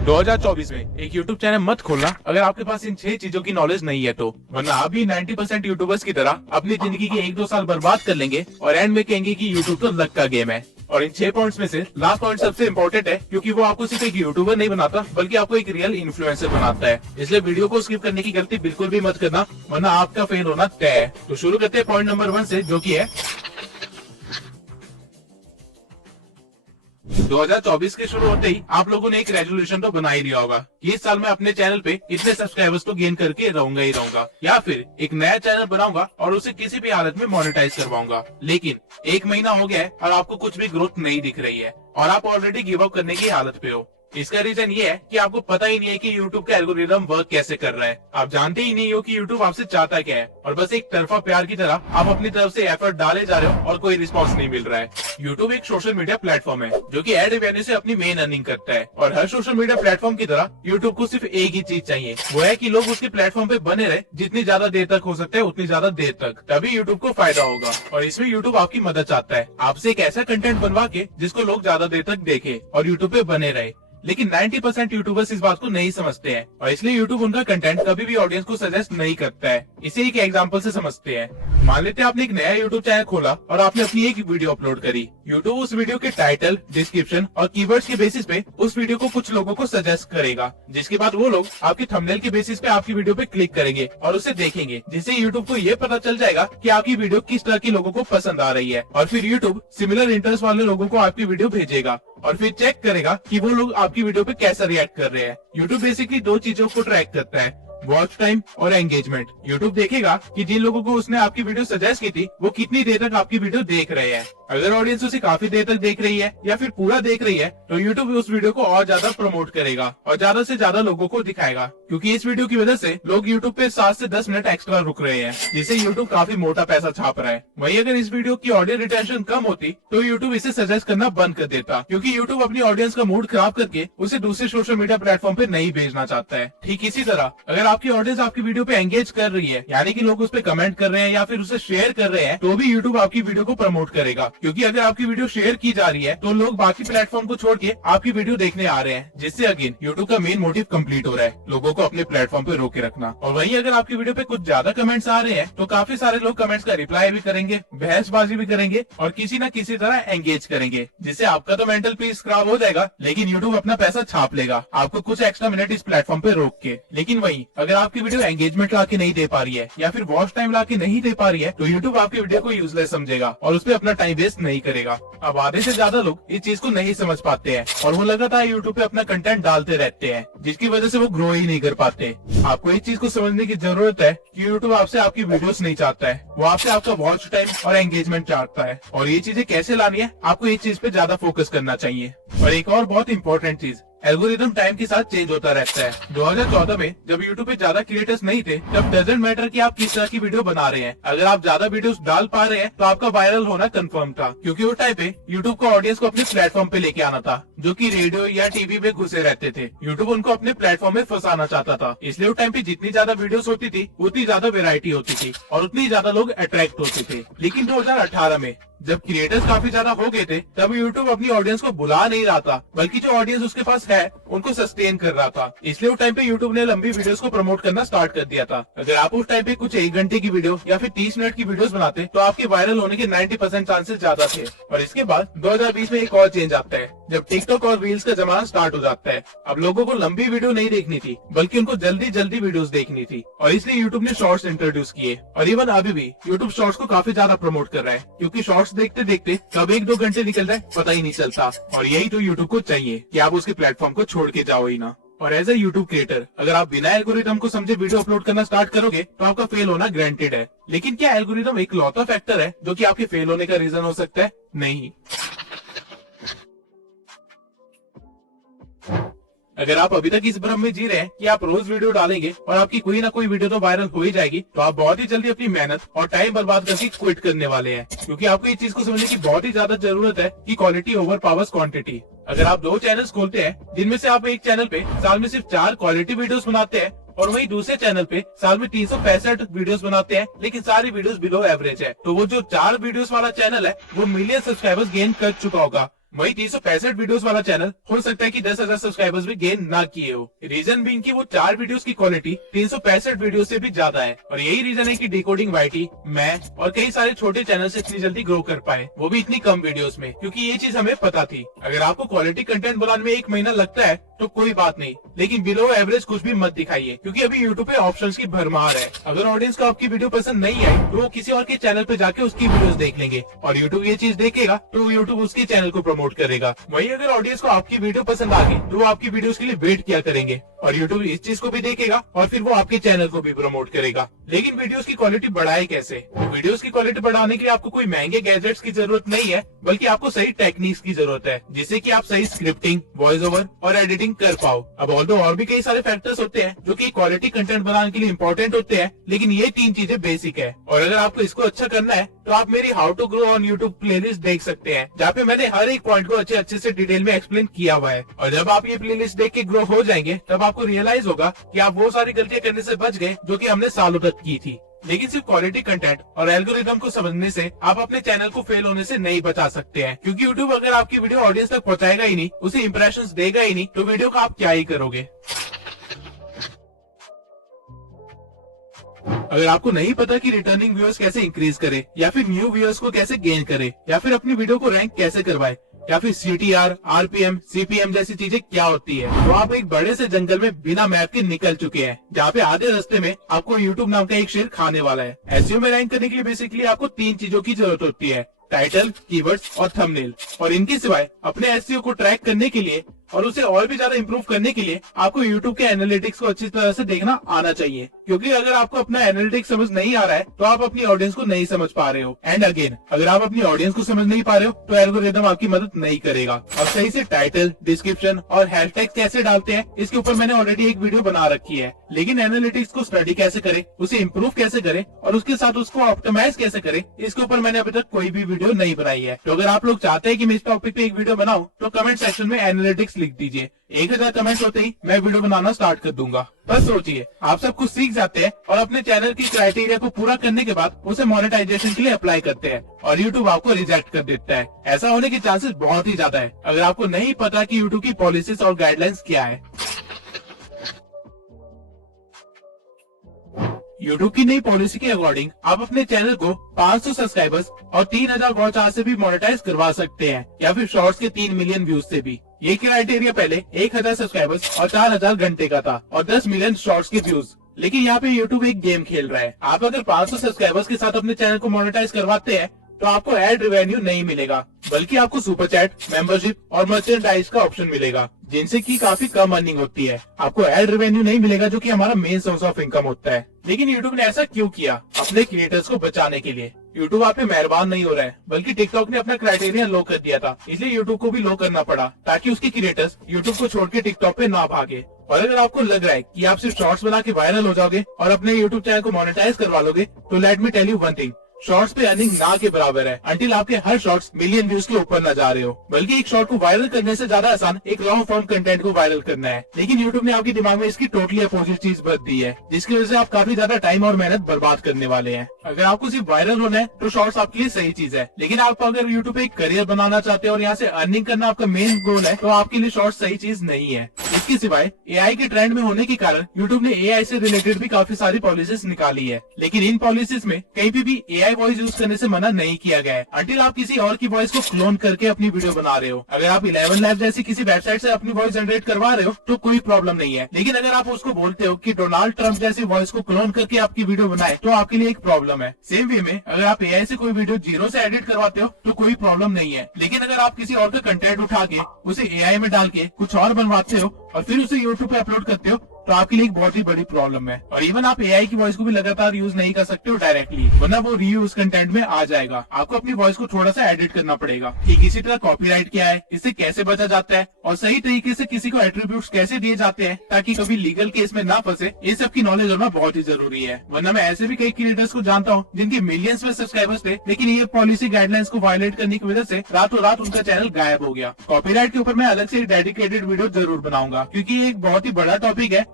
2024 में एक YouTube channel मत खोलना अगर आपके पास इन 6 चीजों की नॉलेज नहीं है तो, वरना आप भी 90% यूट्यूबर्स की तरह अपनी जिंदगी के 1-2 साल बर्बाद कर लेंगे और एंड में कहेंगे कि यूट्यूब तो लक का गेम है। और इन 6 पॉइंट्स में से लास्ट पॉइंट सबसे इम्पोर्टेंट है, क्योंकि वो आपको सिर्फ एक यूट्यूबर नहीं बनाता बल्कि आपको एक रियल इन्फ्लुएंसर बनाता है। इसलिए वीडियो को स्किप करने की गलती बिल्कुल भी मत करना, वरना आपका फेल होना तय है। तो शुरू करते हैं पॉइंट नंबर 1 से, जो की है 2024 के शुरू होते ही आप लोगों ने एक रेजोल्यूशन तो बना ही लिया होगा कि इस साल मैं अपने चैनल पे इतने सब्सक्राइबर्स तो गेन करके रहूंगा ही रहूंगा, या फिर एक नया चैनल बनाऊंगा और उसे किसी भी हालत में मोनेटाइज करवाऊंगा। लेकिन 1 महीना हो गया है और आपको कुछ भी ग्रोथ नहीं दिख रही है और आप ऑलरेडी गिव अप करने की हालत पे हो। इसका रीजन ये है कि आपको पता ही नहीं है कि YouTube का एल्गोरिदम वर्क कैसे कर रहा है। आप जानते ही नहीं हो कि YouTube आपसे चाहता क्या है, और बस एक तरफा प्यार की तरह आप अपनी तरफ से एफर्ट डाले जा रहे हो और कोई रिस्पॉन्स नहीं मिल रहा है। YouTube एक सोशल मीडिया प्लेटफॉर्म है जो कि एड रेवेन्यू से अपनी मेन अर्निंग करता है, और हर सोशल मीडिया प्लेटफॉर्म की तरह YouTube को सिर्फ एक ही चीज चाहिए, वो है कि लोग उसके प्लेटफॉर्म पे बने रहे जितनी ज्यादा देर तक हो सकता है उतनी ज्यादा देर तक, तभी YouTube को फायदा होगा। और इसमें YouTube आपकी मदद चाहता है, आपसे एक ऐसा कंटेंट बनवा के जिसको लोग ज्यादा देर तक देखे और YouTube पे बने रहे। लेकिन 90% यूट्यूबर्स इस बात को नहीं समझते हैं, और इसलिए यूट्यूब उनका कंटेंट कभी भी ऑडियंस को सजेस्ट नहीं करता है। इसे एक एग्जांपल से समझते हैं। मान लेते हैं आपने एक नया यूट्यूब चैनल खोला और आपने अपनी एक वीडियो अपलोड करी। यूट्यूब उस वीडियो के टाइटल, डिस्क्रिप्शन और कीवर्ड्स के बेसिस पे उस वीडियो को कुछ लोगों को सजेस्ट करेगा, जिसके बाद वो लोग आपके थंबनेल के बेसिस पे आपकी वीडियो पे क्लिक करेंगे और उसे देखेंगे, जिससे यूट्यूब को ये पता चल जाएगा कि आपकी वीडियो किस तरह के लोगों को पसंद आ रही है। और फिर यूट्यूब सिमिलर इंटरेस्ट वाले लोगों को आपकी वीडियो भेजेगा और फिर चेक करेगा कि वो लोग आपकी वीडियो पे कैसा रिएक्ट कर रहे हैं। यूट्यूब बेसिकली 2 चीजों को ट्रैक करता है, वॉच टाइम और एंगेजमेंट। यूट्यूब देखेगा कि जिन लोगों को उसने आपकी वीडियो सजेस्ट की थी वो कितनी देर तक आपकी वीडियो देख रहे हैं। अगर ऑडियंस उसे काफी देर तक देख रही है या फिर पूरा देख रही है तो यूट्यूब उस वीडियो को और ज्यादा प्रमोट करेगा और ज्यादा से ज्यादा लोगों को दिखाएगा, क्योंकि इस वीडियो की वजह से लोग यूट्यूब पे 7 से 10 मिनट एक्स्ट्रा रुक रहे हैं, जिससे यूट्यूब काफी मोटा पैसा छाप रहा है। वहीं अगर इस वीडियो की ऑडियो रिटेंशन कम होती तो यूट्यूब इसे सजेस्ट करना बंद कर देता, क्योंकि यूट्यूब अपनी ऑडियंस का मूड खराब करके उसे दूसरे सोशल मीडिया प्लेटफॉर्म पे नहीं भेजना चाहता है। ठीक इसी तरह अगर आपकी ऑडियंस आपकी वीडियो पे एंगेज कर रही है, यानी कि लोग उस पे कमेंट कर रहे हैं या फिर उसे शेयर कर रहे हैं, तो भी यूट्यूब आपकी वीडियो को प्रमोट करेगा, क्योंकि अगर आपकी वीडियो शेयर की जा रही है तो लोग बाकी प्लेटफॉर्म को छोड़ के आपकी वीडियो देखने आ रहे हैं, जिससे अगेन यूट्यूब का मेन मोटिव कंप्लीट हो रहा है, लोगों को अपने प्लेटफॉर्म पे रोके रखना। और वहीं अगर आपकी वीडियो पे कुछ ज्यादा कमेंट्स आ रहे हैं तो काफी सारे लोग कमेंट्स का रिप्लाई भी करेंगे, बहसबाजी भी करेंगे और किसी न किसी तरह एंगेज करेंगे, जिससे आपका तो मेंटल पीस खराब हो जाएगा, लेकिन यूट्यूब अपना पैसा छाप लेगा आपको कुछ एक्स्ट्रा मिनट इस प्लेटफॉर्म पे रोक के। लेकिन वहीं अगर आपकी वीडियो एंगेजमेंट ला के नहीं दे पा रही है या फिर वॉच टाइम ला के नहीं दे पा रही है तो यूट्यूब आपकी वीडियो को यूजलेस समझेगा और उस पर अपना टाइम वेस्ट नहीं करेगा। अब आधे से ज्यादा लोग इस चीज को नहीं समझ पाते हैं और वो लगातार यूट्यूब पे अपना कंटेंट डालते रहते हैं, जिसकी वजह से वो ग्रो ही नहीं कर पाते। आपको इस चीज को समझने की जरूरत है कि यूट्यूब आपसे आपकी वीडियोस नहीं चाहता है, वो आपसे आपका वॉच टाइम और एंगेजमेंट चाहता है। और ये चीजें कैसे लानी है, आपको इस चीज पे ज्यादा फोकस करना चाहिए। और एक और बहुत इंपॉर्टेंट चीज, एल्गोरिदम टाइम के साथ चेंज होता रहता है। 2014 में जब यूट्यूब पे ज्यादा क्रिएटर्स नहीं थे तब डजंट मैटर कि आप किस तरह की वीडियो बना रहे हैं, अगर आप ज्यादा वीडियोस डाल पा रहे हैं तो आपका वायरल होना कंफर्म था, क्योंकि वो टाइम पे यूट्यूब को ऑडियंस को अपने प्लेटफॉर्म पे लेके आना था, जो कि रेडियो या टीवी में घुसे रहते थे। यूट्यूब उनको अपने प्लेटफॉर्म में फंसाना चाहता था, इसलिए वो टाइम पे जितनी ज्यादा वीडियोस होती थी उतनी ज्यादा वेरायटी होती थी और उतनी ज्यादा लोग अट्रैक्ट होते थे। लेकिन 2018 में जब क्रिएटर्स काफी ज्यादा हो गए थे तब यूट्यूब अपनी ऑडियंस को बुला नहीं रहा था, बल्कि जो ऑडियंस उसके पास है उनको सस्टेन कर रहा था। इसलिए उस टाइम पे यूट्यूब ने लंबी वीडियोस को प्रमोट करना स्टार्ट कर दिया था। अगर आप उस टाइम पे कुछ 1 घंटे की वीडियो या फिर 30 मिनट की वीडियोस बनाते तो आपके वायरल होने के 90% चांसेस ज्यादा थे। और इसके बाद 2020 में एक और चेंज आता है जब टिकटॉक और रील्स का जमाना स्टार्ट हो जाता है। अब लोगों को लंबी वीडियो नहीं देखनी थी, बल्कि उनको जल्दी जल्दी वीडियोस देखनी थी, और इसलिए यूट्यूब ने शॉर्ट्स इंट्रोड्यूस किए। और इवन अभी भी यूट्यूब शॉर्ट्स को काफी ज्यादा प्रमोट कर रहा है, क्योंकि शॉर्ट्स देखते देखते कब 1-2 घंटे निकल जाए पता ही नहीं चलता। और यही तो यूट्यूब को चाहिए कि आप उसके प्लेटफॉर्म को छोड़ के जाओ ही ना। और एज ए यूट्यूब क्रिएटर अगर आप बिना एल्गोरिदम को समझे वीडियो अपलोड करना स्टार्ट करोगे तो आपका फेल होना ग्रांटेड है। लेकिन क्या एल्गोरिदम एक लौता फैक्टर है जो कि आपके फेल होने का रीजन हो सकता है? नहीं। अगर आप अभी तक इस भ्रम में जी रहे हैं कि आप रोज वीडियो डालेंगे और आपकी कोई ना कोई वीडियो तो वायरल हो ही जाएगी, तो आप बहुत ही जल्दी अपनी मेहनत और टाइम बर्बाद करके क्विट करने वाले हैं, क्योंकि आपको इस चीज को समझने की बहुत ही ज्यादा जरूरत है कि क्वालिटी ओवर पावर्स क्वांटिटी। अगर आप 2 चैनल्स खोलते हैं जिनमें से आप एक चैनल पे साल में सिर्फ 4 क्वालिटी वीडियोस बनाते हैं और वही दूसरे चैनल पे साल में 365 वीडियोस बनाते हैं, लेकिन सारी वीडियोस बिलो एवरेज है, तो वो जो 4 वीडियोस वाला चैनल है वो मिलियन सब्सक्राइबर्स गेन कर चुका होगा, वही 365 वीडियोस वाला चैनल हो सकता है कि 10,000 सब्सक्राइबर्स भी गेन ना किए हो। रीजन बीइंग कि वो 4 वीडियोस की क्वालिटी 365 वीडियो से भी ज्यादा है, और यही रीजन है कि डिकोडिंग वाईटी, मैं और कई सारे छोटे चैनल से इतनी जल्दी ग्रो कर पाए, वो भी इतनी कम वीडियोस में, क्योंकि ये चीज हमें पता थी। अगर आपको क्वालिटी कंटेंट बनाने में 1 महीना लगता है तो कोई बात नहीं, लेकिन बिलो एवरेज कुछ भी मत दिखाइए, क्योंकि अभी यूट्यूब पे ऑप्शंस की भरमार है। अगर ऑडियंस को आपकी वीडियो पसंद नहीं आई तो वो किसी और के चैनल पे जाके उसकी वीडियोस देख लेंगे, और यूट्यूब ये चीज देखेगा तो यूट्यूब उसके चैनल को प्रमोट करेगा। वही अगर ऑडियंस को आपकी वीडियो पसंद आ गई तो वो आपकी वीडियोस के लिए वेट किया करेंगे, और यूट्यूब इस चीज को भी देखेगा और फिर वो आपके चैनल को भी प्रमोट करेगा। लेकिन वीडियोस की क्वालिटी बढ़ाए कैसे? तो वीडियोस की क्वालिटी बढ़ाने के लिए आपको कोई महंगे गैजेट्स की जरूरत नहीं है, बल्कि आपको सही टेक्निक्स की जरूरत है, जिससे कि आप सही स्क्रिप्टिंग, वॉइस ओवर और एडिटिंग कर पाओ। अब और भी कई सारे फैक्टर्स होते हैं जो कि क्वालिटी कंटेंट बनाने के लिए इंपॉर्टेंट होते हैं, लेकिन ये 3 चीजें बेसिक है। और अगर आपको इसको अच्छा करना है तो आप मेरी how to grow on YouTube playlist देख सकते हैं, जहाँ पे मैंने हर एक पॉइंट को अच्छे से डिटेल में एक्सप्लेन किया हुआ है। और जब आप ये प्लेलिस्ट देख के ग्रो हो जाएंगे तब आपको रियलाइज होगा कि आप वो सारी गलतियां करने से बच गए जो कि हमने सालों तक की थी। लेकिन सिर्फ क्वालिटी कंटेंट और एल्गोरिदम को समझने से आप अपने चैनल को फेल होने से नहीं बचा सकते हैं, क्योंकि यूट्यूब अगर आपकी वीडियो ऑडियंस तक पहुंचाएगा ही नहीं, उसे इंप्रेशंस देगा ही नहीं, तो वीडियो का आप क्या ही करोगे। अगर आपको नहीं पता कि रिटर्निंग व्यूअर्स कैसे इंक्रीज करे, या फिर न्यू व्यूअर्स को कैसे गेन करे, या फिर अपनी वीडियो को रैंक कैसे करवाए, या फिर CTR, RPM, CPM जैसी चीजें क्या होती है, तो आप एक बड़े से जंगल में बिना मैप के निकल चुके हैं, जहाँ पे आधे रास्ते में आपको YouTube नाम का एक शेर खाने वाला है। SEO में रैंक करने के लिए बेसिकली आपको 3 चीजों की जरूरत होती है: टाइटल, कीवर्ड्स और थंबनेल। और इनके सिवाय अपने SEO को ट्रैक करने के लिए और उसे और भी ज्यादा इंप्रूव करने के लिए आपको YouTube के एनालिटिक्स को अच्छी तरह से देखना आना चाहिए, क्योंकि अगर आपको अपना एनालिटिक्स समझ नहीं आ रहा है तो आप अपनी ऑडियंस को नहीं समझ पा रहे हो। एंड अगेन, अगर आप अपनी ऑडियंस को समझ नहीं पा रहे हो तो एल्गोरिदम आपकी मदद नहीं करेगा। और सही से टाइटल, डिस्क्रिप्शन और हैशटैग कैसे डालते हैं, इसके ऊपर मैंने ऑलरेडी एक वीडियो बना रखी है। लेकिन एनालिटिक्स को स्टडी कैसे करे, उसे इम्प्रूव कैसे करे और उसके साथ उसको ऑप्टिमाइज कैसे करे, इसके ऊपर मैंने अभी तक कोई भी वीडियो नहीं बनाई है। तो अगर आप लोग चाहते हैं कि मैं इस टॉपिक पे एक वीडियो बनाऊं तो कमेंट सेक्शन में एनालिटिक्स लिख दीजिए। 1000 कमेंट होते ही मैं वीडियो बनाना स्टार्ट कर दूंगा। बस सोचिए, आप सब कुछ सीख जाते हैं और अपने चैनल की क्राइटेरिया को पूरा करने के बाद उसे मोनेटाइजेशन के लिए अप्लाई करते हैं और यूट्यूब आपको रिजेक्ट कर देता है। ऐसा होने के चांसेस बहुत ही ज्यादा है अगर आपको नहीं पता कि यूट्यूब की पॉलिसीज और गाइडलाइंस क्या है। यूट्यूब की नई पॉलिसी के अकॉर्डिंग आप अपने चैनल को 500 सब्सक्राइबर्स और 3000 वॉच आवर से भी मोनेटाइज करवा सकते हैं, या फिर शॉर्ट्स के 3 मिलियन व्यूज से भी। ये क्राइटेरिया पहले 1000 सब्सक्राइबर्स और 4000 घंटे का था और 10 मिलियन शॉर्ट्स के व्यूज। लेकिन यहाँ पे यूट्यूब एक गेम खेल रहा है। आप अगर 500 सब्सक्राइबर्स के साथ अपने चैनल को मोनेटाइज करवाते हैं तो आपको एड रेवेन्यू नहीं मिलेगा, बल्कि आपको सुपर चैट, मेंबरशिप और मर्चेंडाइज का ऑप्शन मिलेगा, जिनसे की काफी कम अर्निंग होती है। आपको एड रेवेन्यू नहीं मिलेगा, जो कि हमारा मेन सोर्स ऑफ इनकम होता है। लेकिन यूट्यूब ने ऐसा क्यों किया? अपने क्रिएटर्स को बचाने के लिए। यूट्यूब आप पे मेहरबान नहीं हो रहा है, बल्कि टिकटॉक ने अपना क्राइटेरिया लो कर दिया था, इसलिए यूट्यूब को भी लो करना पड़ा, ताकि उसके क्रिएटर्स यूट्यूब को छोड़ के टिकटॉक पे ना भागे। और अगर आपको लग रहा है कि आप सिर्फ शॉर्ट्स बना के वायरल हो जाओगे और अपने यूट्यूब चैनल को मोनेटाइज करवा लोगे, तो let me tell you one thing, shorts पे अर्निंग ना के बराबर है, अंटिल आपके हर शॉर्ट्स मिलियन व्यूज के ऊपर न जा रहे हो। बल्कि एक शॉर्ट को वायरल करने से ज्यादा आसान एक लॉन्ग फॉर्म कंटेंट को वायरल करना है। लेकिन यूट्यूब ने आपके दिमाग में इसकी टोटली अपोजिट चीज भर दी है, जिसकी वजह से आप काफी ज्यादा टाइम और मेहनत बर्बाद करने वाले हैं। अगर आपको सिर्फ वायरल होना है तो शॉर्ट्स आपके लिए सही चीज है, लेकिन आप अगर यूट्यूब पे एक करियर बनाना चाहते हैं और यहाँ से अर्निंग करना आपका मेन गोल है, तो आपके लिए शॉर्ट्स सही चीज नहीं है। इसके सिवाय AI के ट्रेंड में होने के कारण यूट्यूब ने AI से रिलेटेड भी काफी सारी पॉलिसीज निकाली है, लेकिन इन पॉलिसीज में कहीं भी AI वॉइस यूज करने से मना नहीं किया गया है, अंटिल आप किसी और की वॉइस को क्लोन करके अपनी वीडियो बना रहे हो। अगर आप 11 लैब जैसी किसी वेबसाइट से अपनी वॉइस जनरेट करवा रहे हो तो कोई प्रॉब्लम नहीं है, लेकिन अगर आप उसको बोलते हो कि डोनाल्ड ट्रंप जैसी वॉइस को क्लोन करके आपकी वीडियो बनाए, तो आपके लिए एक प्रॉब्लम है। सेम वे में अगर आप AI से कोई वीडियो जीरो से एडिट करवाते हो तो कोई प्रॉब्लम नहीं है, लेकिन अगर आप किसी और का कंटेंट उठा के उसे AI में डाल के कुछ और बनवाते हो और फिर उसे यूट्यूब पे अपलोड करते हो, तो आपके लिए एक बहुत ही बड़ी प्रॉब्लम है। और इवन आप AI की वॉइस को भी लगातार यूज नहीं कर सकते हो डायरेक्टली, वरना वो रीयूज कंटेंट में आ जाएगा। आपको अपनी वॉइस को थोड़ा सा एडिट करना पड़ेगा कि किसी तरह कॉपीराइट क्या है, इससे कैसे बचा जाता है और सही तरीके से किसी को एट्रीब्यूट्स कैसे दिए जाते हैं ताकि कभी लीगल केस में ना फंसे। ये सब की नॉलेज होना बहुत ही जरूरी है, वरना मैं ऐसे भी कई क्रिएटर्स को जानता हूँ जिनके मिलियंस में सब्सक्राइबर्स थे, लेकिन ये पॉलिसी गाइडलाइंस को वायलेट करने की वजह से रातों रात उनका चैनल गायब हो गया। कॉपीराइट के ऊपर मैं अलग से एक डेडिकेटेड वीडियो जरूर बनाऊंगा, क्योंकि ये एक बहुत ही बड़ा टॉपिक है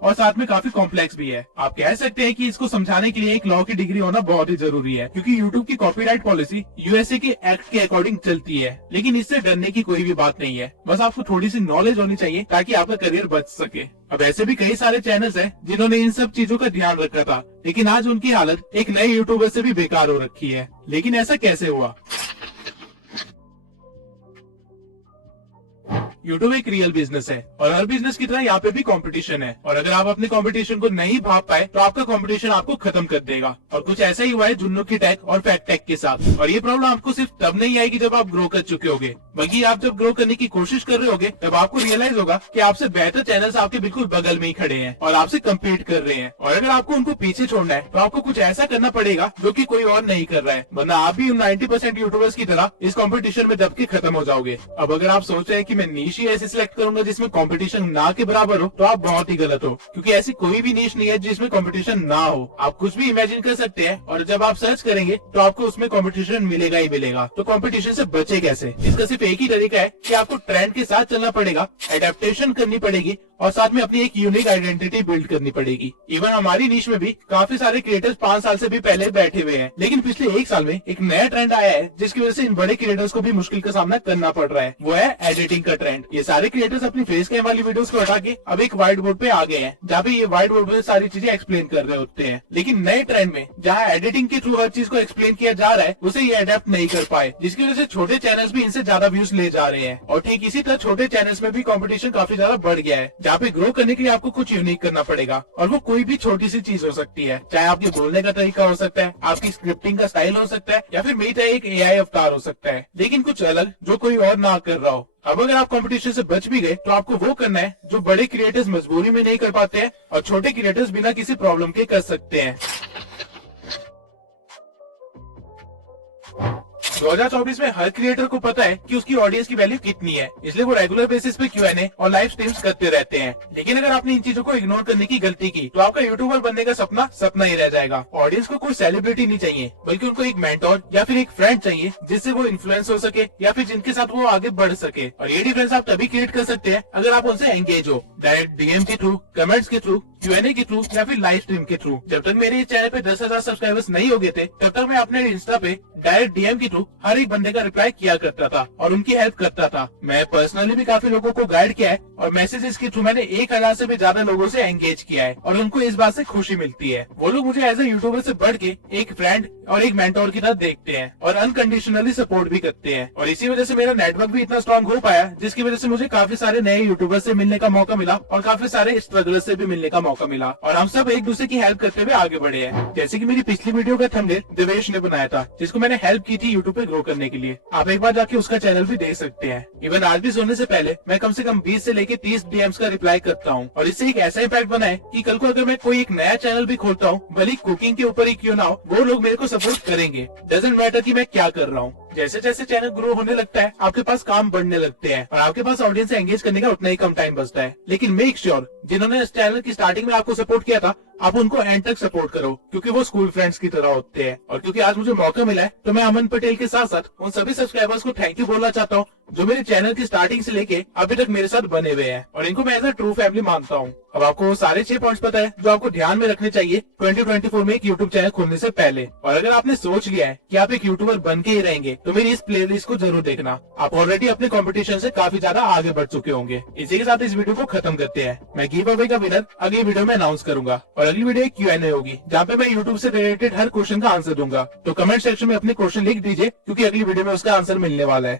और साथ में काफी कॉम्प्लेक्स भी है। आप कह सकते हैं कि इसको समझाने के लिए एक लॉ की डिग्री होना बहुत ही जरूरी है, क्योंकि यूट्यूब की कॉपीराइट पॉलिसी यूएसए के एक्ट के अकॉर्डिंग चलती है। लेकिन इससे डरने की कोई भी बात नहीं है, बस आपको थोड़ी सी नॉलेज होनी चाहिए ताकि आपका करियर बच सके। अब ऐसे भी कई सारे चैनल्स हैं जिन्होंने इन सब चीजों का ध्यान रखा था, लेकिन आज उनकी हालत एक नए यूट्यूबर से भी बेकार हो रखी है। लेकिन ऐसा कैसे हुआ? यूट्यूब एक रियल बिजनेस है और हर बिजनेस की तरह यहाँ पे भी कंपटीशन है, और अगर आप अपने कंपटीशन को नहीं भाप पाए तो आपका कंपटीशन आपको खत्म कर देगा। और कुछ ऐसा ही हुआ है जुन्नू की टेक और फैक्ट टेक के साथ। और ये प्रॉब्लम आपको सिर्फ तब नहीं आएगी जब आप ग्रो कर चुके होगे, बल्कि आप जब ग्रो करने की कोशिश कर रहे होगे तब आपको रियलाइज होगा कि आपसे बेहतर चैनल्स आपके बिल्कुल बगल में ही खड़े हैं और आपसे कम्पीट कर रहे हैं। और अगर आपको उनको पीछे छोड़ना है तो आपको कुछ ऐसा करना पड़ेगा जो कि कोई और नहीं कर रहा है, वरना आप भी 90% यूट्यूबर्स की तरह इस कंपटीशन में दब के खत्म हो जाओगे। अब अगर आप सोच रहे हैं कि मैं नीश ही ऐसे सिलेक्ट करूंगा जिसमें कंपटीशन ना के बराबर हो, तो आप बहुत ही गलत हो, क्योंकि ऐसी कोई भी नीश नहीं है जिसमें कंपटीशन ना हो। आप कुछ भी इमेजिन कर सकते हैं और जब आप सर्च करेंगे तो आपको उसमें कंपटीशन मिलेगा ही मिलेगा। तो कंपटीशन से बचे कैसे? इसका सिर्फ एक ही तरीका है कि आपको ट्रेंड के साथ चलना पड़ेगा, एडेप्टेशन करनी पड़ेगी और साथ में अपनी एक यूनिक आइडेंटिटी बिल्ड करनी पड़ेगी। इवन हमारी नीश में भी काफी सारे क्रिएटर्स 5 साल से भी पहले बैठे हुए हैं, लेकिन पिछले 1 साल में एक नया ट्रेंड आया है जिसकी वजह से इन बड़े क्रिएटर्स को भी मुश्किल का सामना करना पड़ रहा है। वो है एडिटिंग का ट्रेंड। ये सारे क्रिएटर्स अपनी फेस कैम वाली वीडियोस को हटा के अब एक व्हाइट बोर्ड पे आ गए हैं, जहाँ पे ये व्हाइट बोर्ड पे सारी चीजें एक्सप्लेन कर रहे होते हैं। लेकिन नए ट्रेंड में जहाँ एडिटिंग के थ्रू हर चीज को एक्सप्लेन किया जा रहा है, उसे ये अडेप्ट नहीं कर पाए, जिसकी वजह से छोटे चैनल्स भी इनसे ज्यादा व्यूज ले जा रहे हैं। और ठीक इसी तरह छोटे चैनल्स में भी कंपटीशन काफी ज्यादा बढ़ गया है, जहाँ पे ग्रो करने के लिए आपको कुछ यूनिक करना पड़ेगा। और वो कोई भी छोटी सी चीज हो सकती है, चाहे आपके बोलने का तरीका हो सकता है, आपकी स्क्रिप्टिंग का स्टाइल हो सकता है, या फिर मेरा एक एआई अवतार हो सकता है, लेकिन कुछ अलग जो कोई और ना कर रहा हो। अब अगर आप कंपटीशन से बच भी गए तो आपको वो करना है जो बड़े क्रिएटर्स मजबूरी में नहीं कर पाते हैं और छोटे क्रिएटर्स बिना किसी प्रॉब्लम के कर सकते हैं। 2024 में हर क्रिएटर को पता है कि उसकी ऑडियंस की वैल्यू कितनी है, इसलिए वो रेगुलर बेसिस पे Q&A और लाइव स्ट्रीम्स करते रहते हैं। लेकिन अगर आपने इन चीजों को इग्नोर करने की गलती की तो आपका यूट्यूबर बनने का सपना सपना ही रह जाएगा। ऑडियंस को कोई सेलिब्रिटी नहीं चाहिए, बल्कि उनको एक मेंटोर या फिर एक फ्रेंड चाहिए जिससे वो इन्फ्लुएंस हो सके या फिर जिनके साथ वो आगे बढ़ सके। और ये डिफरेंस आप तभी क्रिएट कर सकते हैं अगर आप उनसे एंगेज हो, डायरेक्ट डीएम के थ्रू, कमेंट्स के थ्रू, Q&A के थ्रू या फिर लाइव स्ट्रीम के थ्रू। जब तक मेरे चैनल पे 10,000 सब्सक्राइबर्स नहीं हो गए थे, तब तक मैं अपने इंस्टा पे डायरेक्ट डीएम के थ्रू हर एक बंदे का रिप्लाई किया करता था और उनकी हेल्प करता था। मैं पर्सनली भी काफी लोगों को गाइड किया है और मैसेजेस के थ्रू मैंने 1000 से भी ज्यादा लोगों से एंगेज किया है और उनको इस बात से खुशी मिलती है। वो लोग मुझे एज ए यूट्यूबर से बढ़ के एक फ्रेंड और एक मेंटोर की तरह देखते हैं और अनकंडीशनली सपोर्ट भी करते हैं। और इसी वजह से मेरा नेटवर्क भी इतना स्ट्रॉन्ग हो पाया, जिसकी वजह से मुझे काफी सारे नए यूट्यूबर से मिलने का मौका मिला और काफी सारे स्ट्रगलर से भी मिलने का मौका मिला और हम सब एक दूसरे की हेल्प करते हुए आगे बढ़े हैं। जैसे कि मेरी पिछली वीडियो का थंबनेल देवेश ने बनाया था, जिसको मैंने हेल्प की थी यूट्यूब पे ग्रो करने के लिए। आप एक बार जाके उसका चैनल भी देख सकते हैं। इवन आज भी सोने से पहले मैं कम से कम 20 से लेके 30 डीएम्स का रिप्लाई करता हूँ और इससे एक ऐसा इम्पैक्ट बना है कि कल को अगर मैं कोई एक नया चैनल भी खोलता हूँ, भले कुकिंग के ऊपर ही क्यों ना हो, वो लोग मेरे को सपोर्ट करेंगे। डजंट मैटर कि मैं क्या कर रहा हूँ। जैसे जैसे चैनल ग्रो होने लगता है, आपके पास काम बढ़ने लगते हैं और आपके पास ऑडियंस से एंगेज करने का उतना ही कम टाइम बचता है। लेकिन मेक श्योर जिन्होंने इस चैनल की स्टार्टिंग में आपको सपोर्ट किया था, आप उनको एंड तक सपोर्ट करो, क्योंकि वो स्कूल फ्रेंड्स की तरह होते हैं। और क्योंकि आज मुझे मौका मिला है, तो मैं अमन पटेल के साथ साथ उन सभी सब्सक्राइबर्स को थैंक यू बोलना चाहता हूँ जो मेरे चैनल की स्टार्टिंग से लेके अभी तक मेरे साथ बने हुए हैं और इनको मैं एज अ ट्रू फैमिली मानता हूँ। अब आपको वो सारे 6 पॉइंट्स पता है जो आपको ध्यान में रखने चाहिए 2024 में एक यूट्यूब चैनल खोलने से पहले। और अगर आपने सोच लिया है कि आप एक यूट्यूबर बन के ही रहेंगे, तो मेरी इस प्लेलिस्ट को जरूर देखना। आप ऑलरेडी अपने कंपटीशन से काफी ज्यादा आगे बढ़ चुके होंगे। इसी के साथ इस वीडियो को खत्म करते हैं। मैं गिव अवे का विनर अगली वीडियो में अनाउंस करूंगा और अगली वीडियो एक Q&A होगी, जहाँ पे मैं यूट्यूब से रिलेटेड हर क्वेश्चन का आंसर दूंगा। तो कमेंट सेक्शन में अपने क्वेश्चन लिख दीजिए, क्योंकि अगली वीडियो में उसका आंसर मिलने वाला है।